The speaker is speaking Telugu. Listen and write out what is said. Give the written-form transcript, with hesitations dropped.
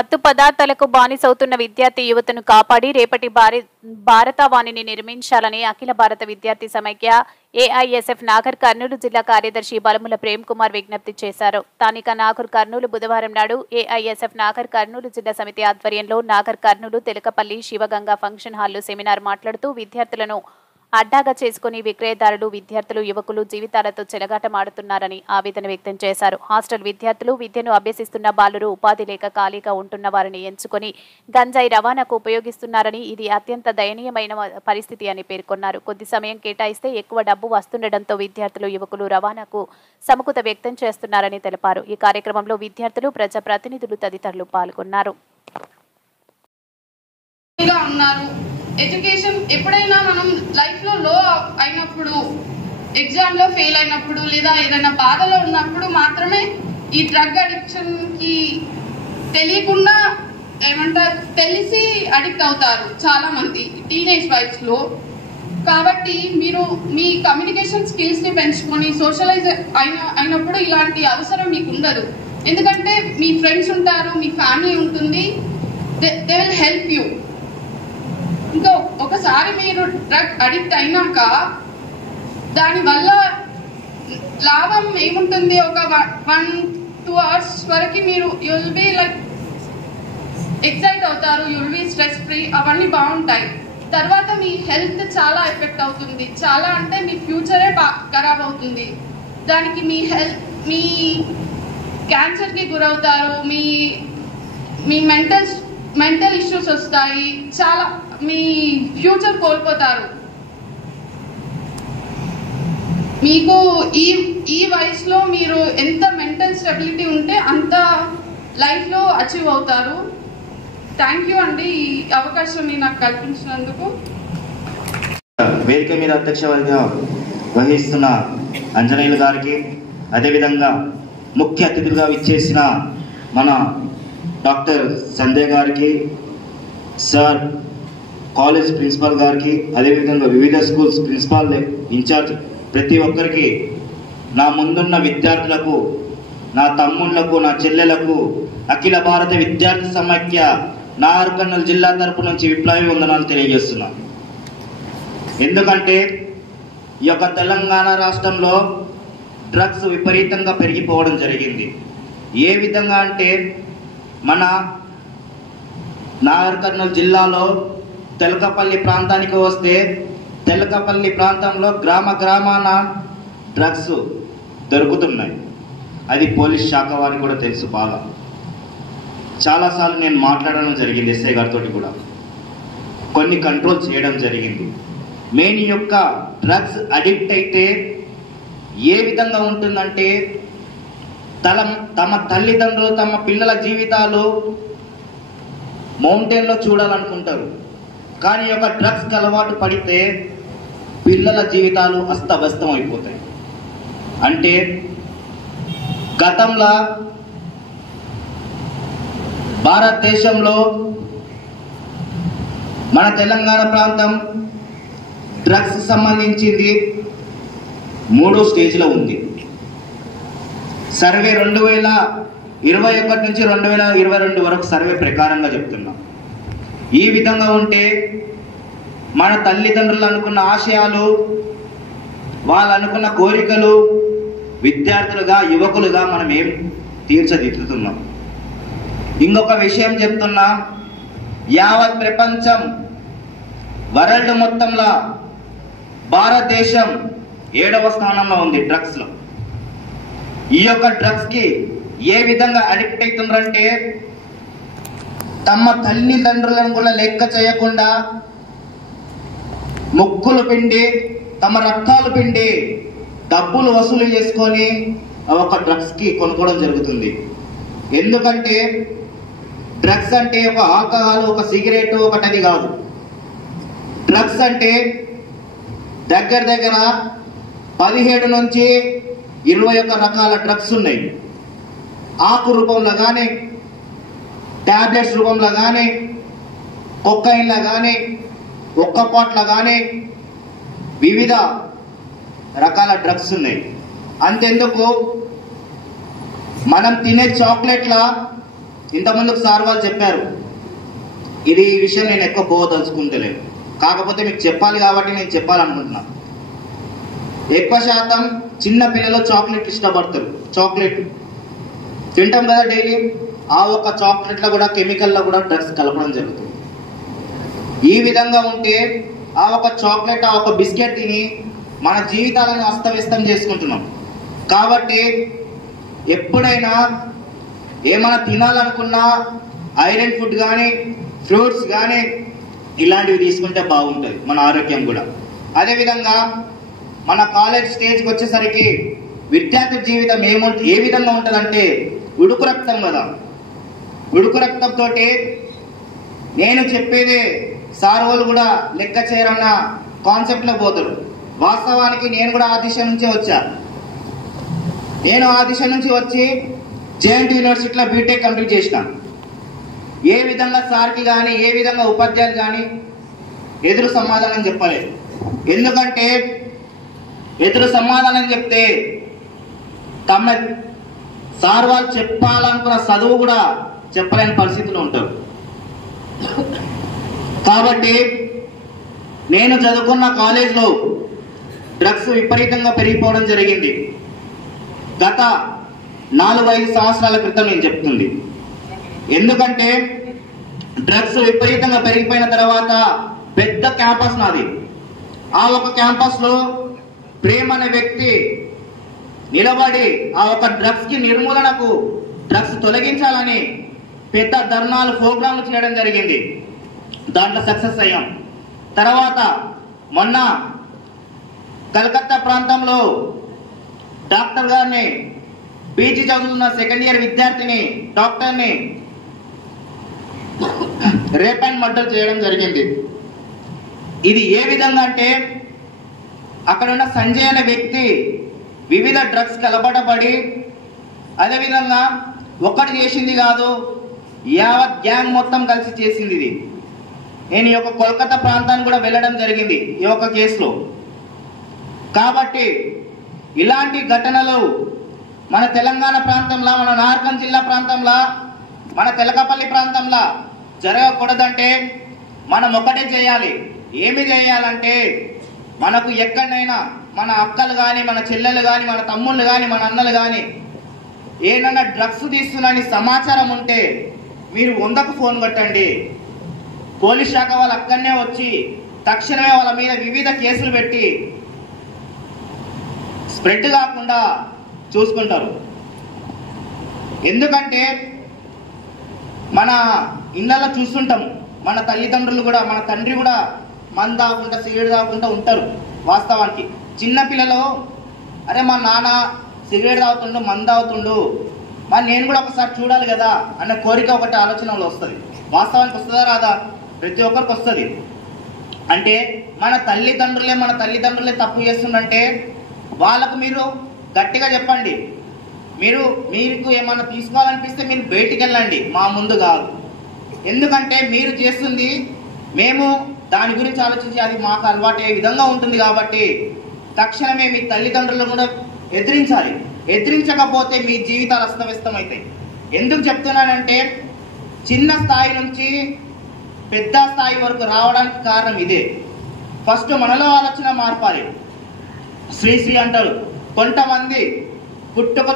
మత్తు పదార్థాలకు బానిసవుతున్న విద్యార్థి యువతను కాపాడి రేపటి భారతావాణిని నిర్మించాలని అఖిల భారత విద్యార్థి సమైక్య ఏఐఎస్ఎఫ్ నాగర్ కర్నూలు జిల్లా కార్యదర్శి బలముల ప్రేమ్ కుమార్ విజ్ఞప్తి చేశారు. స్థానిక నాగర్ కర్నూలు బుధవారం నాడు ఏఐఎస్ఎఫ్ నాగర్ కర్నూలు జిల్లా సమితి ఆధ్వర్యంలో నాగర్ కర్నూలు తెలకపల్లి శివగంగా ఫంక్షన్ హాల్లో సెమినార్ మాట్లాడుతూ విద్యార్థులను అడ్డాగా చేసుకుని విక్రయదారులు విద్యార్థులు యువకులు జీవితాలతో చెలగాటమాడుతున్నారని ఆవేదన వ్యక్తం చేశారు. హాస్టల్ విద్యార్థులు విద్యను అభ్యసిస్తున్న బాలురు ఉపాధి లేక ఖాళీగా ఉంటున్న వారిని ఎంచుకొని గంజాయి రవాణాకు ఉపయోగిస్తున్నారని ఇది అత్యంత దయనీయమైన పరిస్థితి అని పేర్కొన్నారు. కొద్ది సమయం కేటాయిస్తే ఎక్కువ డబ్బు వస్తుండటంతో విద్యార్థులు యువకులు రవాణాకు సముఖత వ్యక్తం చేస్తున్నారని తెలిపారు. ఈ కార్యక్రమంలో విద్యార్థులు ప్రజాప్రతినిధులు తదితరులు పాల్గొన్నారు. ఎడ్యుకేషన్ ఎప్పుడైనా మనం లైఫ్లో లో అయినప్పుడు, ఎగ్జామ్లో ఫెయిల్ అయినప్పుడు లేదా ఏదైనా బాధలో ఉన్నప్పుడు మాత్రమే ఈ డ్రగ్ అడిక్షన్కి తెలియకుండా తెలిసి అడిక్ట్ అవుతారు చాలా మంది టీనేజ్ వయసులో. కాబట్టి మీరు మీ కమ్యూనికేషన్ స్కిల్స్ని పెంచుకొని సోషలైజ్ అయినప్పుడు ఇలాంటి అవసరం మీకు ఉండదు. ఎందుకంటే మీ ఫ్రెండ్స్ ఉంటారు, మీ ఫ్యామిలీ ఉంటుంది, దే విల్ హెల్ప్ యూ. ఇంకా ఒకసారి మీరు డ్రగ్ అడిక్ట్ అయినాక దానివల్ల లాభం ఏముంటుంది? ఒక 1-2 hours వరకు మీరు యుల్ బి లైక్ ఎక్సైట్ అవుతారు, యుల్ బి స్ట్రెస్ ఫ్రీ, అవన్నీ బాగుంటాయి. తర్వాత మీ హెల్త్ చాలా ఎఫెక్ట్ అవుతుంది. చాలా అంటే మీ ఫ్యూచరే ఖరాబ్ అవుతుంది. దానికి మీ క్యాన్సర్కి గురవుతారు, మీ మెంటల్ ఇష్యూస్ వస్తాయి, చాలా మీ ఫ్యూచర్ కోల్పోతారు. మీకు ఈ వయసులో మీరు ఎంత మెంటల్ స్టెబిలిటీ ఉంటే అంత లైఫ్లో అచీవ్ అవుతారు. థ్యాంక్ యూ అండి, ఈ అవకాశాన్ని నాకు కల్పించినందుకు. వేదిక మీద అధ్యక్ష వహిస్తున్న అంజనేయులు గారికి, అదేవిధంగా ముఖ్య అతిథులుగా విచ్చేసిన మన డాక్టర్ సంజయ్ గారికి, సార్ కాలేజ్ ప్రిన్సిపాల్ గారికి, అదేవిధంగా వివిధ స్కూల్స్ ప్రిన్సిపాల్ ఇన్ఛార్జ్ ప్రతి ఒక్కరికి, నా ముందున్న విద్యార్థులకు, నా తమ్ముళ్లకు, నా చెల్లెలకు అఖిల భారత విద్యార్థి సమైక్య నాగర్ కర్నూలు జిల్లా తరపు నుంచి విప్లవీ వందనాలు తెలియజేస్తున్నాను. ఎందుకంటే ఈ యొక్క తెలంగాణ రాష్ట్రంలో డ్రగ్స్ విపరీతంగా పెరిగిపోవడం జరిగింది. ఏ విధంగా అంటే మన నాగర్ కర్నూలు జిల్లాలో తెలకపల్లి ప్రాంతానికి వస్తే, తెలకపల్లి ప్రాంతంలో గ్రామాన డ్రగ్స్ దొరుకుతున్నాయి. అది పోలీస్ శాఖ వారికి కూడా తెలుసు బాగా. చాలాసార్లు నేను మాట్లాడడం జరిగింది ఎస్ఐ గారితో కూడా, కొన్ని కంట్రోల్ చేయడం జరిగింది. మెయిన్ యొక్క డ్రగ్స్ అడిక్ట్ అయితే ఏ విధంగా ఉంటుందంటే తమ తల్లిదండ్రులు తమ పిల్లల జీవితాలు మౌంటైన్లో చూడాలనుకుంటారు. కానీ ఒక డ్రగ్స్కి అలవాటు పడితే పిల్లల జీవితాలు అస్తవ్యస్తం అయిపోతాయి. అంటే గతంలో భారతదేశంలో మన తెలంగాణ ప్రాంతం డ్రగ్స్ సంబంధించింది 3 స్టేజ్లో ఉంది. సర్వే 2021 నుంచి 2022 వరకు సర్వే ప్రకారంగా చెప్తున్నాం. ఈ విధంగా ఉంటే మన తల్లిదండ్రులు అనుకున్న ఆశయాలు, వాళ్ళు అనుకున్న కోరికలు విద్యార్థులుగా, యువకులుగా మనం ఏం తీర్చదిద్దుతున్నాం. ఇంకొక విషయం చెప్తున్నా, యావత్ ప్రపంచం వరల్డ్ మొత్తంలో భారతదేశం 7వ స్థానంలో ఉంది డ్రగ్స్లో. ఈ యొక్క డ్రగ్స్కి ఏ విధంగా అడిక్ట్ అవుతుందంటే తమ తల్లిదండ్రులను కూడా లెక్క చేయకుండా ముక్కులు పిండి, తమ రక్తాలు పిండి డబ్బులు వసూలు చేసుకొని ఒక డ్రగ్స్కి కొనుక్కోవడం జరుగుతుంది. ఎందుకంటే డ్రగ్స్ అంటే ఒక ఆల్కహాల్, ఒక సిగరెట్ ఒకటని కాదు. డ్రగ్స్ అంటే దగ్గర 17 నుంచి 21 రకాల డ్రగ్స్ ఉన్నాయి. ఆకు రూపంలో కానీ, టాబ్లెట్స్ రూపంలో కానీ, కొకైన్లో కానీ, ఒక్కపాట్లో కానీ వివిధ రకాల డ్రగ్స్ ఉన్నాయి. అంతెందుకు మనం తినే చాక్లెట్ల ఇంతకుముందుకు సార్ వాళ్ళు చెప్పారు, ఇది ఈ విషయం నేను ఎక్కువ పోదలుచుకుంటలేదు, కాకపోతే మీకు చెప్పాలి కాబట్టి నేను చెప్పాలనుకుంటున్నా. ఎక్కువ శాతం చిన్న పిల్లలు చాక్లెట్ ఇష్టపడతారు. చాక్లెట్ తింటాం కదా డైలీ. ఆ ఒక్క చాక్లెట్లో కూడా కెమికల్లో కూడా డ్రగ్స్ కలపడం జరుగుతుంది. ఈ విధంగా ఉంటే ఆ ఒక చాక్లెట్, ఆ ఒక బిస్కెట్ తిని మన జీవితాలను అస్తవ్యస్తం చేసుకుంటున్నాం. కాబట్టి ఎప్పుడైనా ఏమైనా తినాలనుకున్నా ఐరన్ ఫుడ్ కానీ, ఫ్రూట్స్ కానీ ఇలాంటివి తీసుకుంటే బాగుంటుంది మన ఆరోగ్యం కూడా. అదేవిధంగా మన కాలేజ్ స్టేజ్కి వచ్చేసరికి విద్యార్థి జీవితం ఏ విధంగా ఉంటుందంటే ఉడుకు రక్తం కదా. ఉడుకు రక్తంతో నేను చెప్పేదే సార్ వాళ్ళు కూడా లెక్క చేయరన్న కాన్సెప్ట్లో పోతారు. వాస్తవానికి నేను కూడా ఆ దిశ నుంచే వచ్చా. నేను ఆ దిశ నుంచి వచ్చి జేఎన్టీ యూనివర్సిటీలో బీటెక్ కంప్లీట్ చేసిన. ఏ విధంగా సార్కి కానీ, ఏ విధంగా ఉపాధ్యాయులు కానీ ఎదురు సమాధానం చెప్పలేదు. ఎందుకంటే ఎదురు సమాధానం చెప్తే తమ సార్ వాళ్ళు చెప్పాలనుకున్న చదువు కూడా చెప్పలేని పరిస్థితులు ఉంటారు. కాబట్టి నేను చదువుకున్న కాలేజ్లో డ్రగ్స్ విపరీతంగా పెరిగిపోవడం జరిగింది. గత 4-5 సంవత్సరాల క్రితం నేను చెప్తుంది. ఎందుకంటే డ్రగ్స్ విపరీతంగా పెరిగిపోయిన తర్వాత పెద్ద క్యాంపస్ నాది. ఆ ఒక క్యాంపస్లో ప్రేమ్ అనే వ్యక్తి నిలబడి ఆ ఒక డ్రగ్స్కి నిర్మూలనకు, డ్రగ్స్ తొలగించాలని పెద్ద ధర్నాలు, ప్రోగ్రాంలు చేయడం జరిగింది. దాంట్లో సక్సెస్ అయ్యాం. తర్వాత మొన్న కలకత్తా ప్రాంతంలో డాక్టర్ గారిని, పీజీ చదువుతున్న సెకండ్ ఇయర్ విద్యార్థిని డాక్టర్ని రేప్ అండ్ మర్డర్ చేయడం జరిగింది. ఇది ఏ విధంగా అంటే అక్కడ ఉన్న సంజయ్ అనే వ్యక్తి వివిధ డ్రగ్స్ కలబడబడి, అదేవిధంగా ఒక్కటి చేసింది కాదు, యావత్ గ్యాంగ్ మొత్తం కలిసి చేసింది ఇది. నేను ఈ యొక్క కోల్కతా ప్రాంతానికి కూడా వెళ్ళడం జరిగింది ఈ యొక్క కేసులో. కాబట్టి ఇలాంటి ఘటనలు మన తెలంగాణ ప్రాంతంలో, మన నార్కన్ జిల్లా ప్రాంతంలో, మన తెలకపల్లి ప్రాంతంలో జరగకూడదంటే మనం ఒకటే చేయాలి. ఏమి చేయాలంటే మనకు ఎక్కడైనా మన అక్కలు కానీ, మన చెల్లెలు కానీ, మన తమ్ముళ్ళు కానీ, మన అన్నలు కానీ ఏదైనా డ్రగ్స్ తీస్తున్నాని సమాచారం ఉంటే మీరు 100కు ఫోన్ కొట్టండి. పోలీస్ శాఖ వాళ్ళు అక్కడనే వచ్చి తక్షణమే వాళ్ళ మీద వివిధ కేసులు పెట్టి స్ప్రెడ్ కాకుండా చూసుకుంటారు. ఎందుకంటే మన ఇళ్ళల్లో చూస్తుంటాం, మన తల్లిదండ్రులు కూడా, మన తండ్రి కూడా మందు తాగకుండా, సిగరెట్ తాగకుండా ఉంటారు. వాస్తవానికి చిన్నపిల్లలు, అరే మా నాన్న సిగరెట్ తాగుతుండు, మందు తాగుతుండు, మరి నేను కూడా ఒకసారి చూడాలి కదా అన్న కోరిక ఒకటి ఆలోచనలో వస్తుంది. వాస్తవానికి వస్తుందా రాదా? ప్రతి ఒక్కరికి వస్తుంది. అంటే మన తల్లిదండ్రులే తప్పు చేస్తుందంటే వాళ్ళకు మీరు గట్టిగా చెప్పండి. మీకు ఏమన్నా తీసుకోవాలనిపిస్తే మీరు బయటికి వెళ్ళండి, మా ముందు కాదు. ఎందుకంటే మీరు చేస్తుంది మేము దాని గురించి ఆలోచించి అది మాకు అలవాటు అయ్యే విధంగా ఉంటుంది. కాబట్టి తక్షణమే మీ తల్లిదండ్రులను కూడా ఎదిరించాలి. ఎదిరించకపోతే మీ జీవితాలు అస్తవ్యస్తం అవుతాయి. ఎందుకు చెప్తున్నానంటే చిన్న స్థాయి నుంచి పెద్ద స్థాయి వరకు రావడానికి కారణం ఇదే. ఫస్ట్ మనలో ఆలోచన మార్పాలి. శ్రీశ్రీ అంటారు, కొంతమంది పుట్టుక